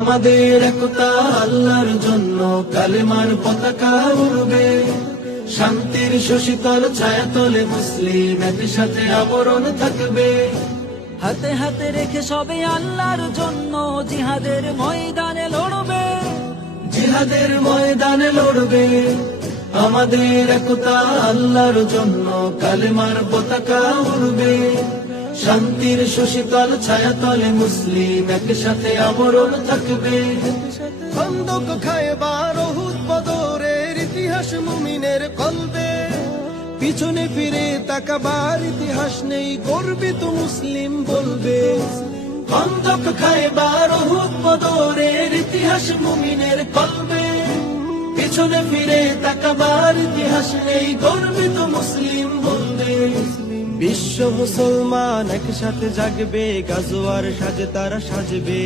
আমাদের একতা আল্লাহর জন্য কালেমার পতাকা উড়বে, শান্তির শশীতল ছায়াতলে মুসলিম একসাথে আবরণ থাকবে। হাতে হাতে রেখে সবে আল্লাহর জন্য জিহাদের ময়দানে লড়বে, জিহাদের ময়দানে লড়বে। আমাদের একতা আল্লাহর জন্য কালেমার পতাকা উড়বে, শান্তির শশীতল ছায়াতলে মুসলিম একসাথে আবরণ থাকবে। খন্দক খায়বার উহুদ বদরের ইতিহাস মুমিনের কলবে, পিছনে ফিরে তাকাবার ইতিহাস নেই, গর্বিত মুসলিম বলবে। খন্দক খায়বার উহুদ বদরের ইতিহাস মুমিনের কলবে, পিছনে ফিরে তাকাবার ইতিহাস নেই, গর্বিত মুসলিম বলবে। বিশ্ব মুসলমান একসাথে জাগবে, গাজোয়ার সাজে তারা সাজবে।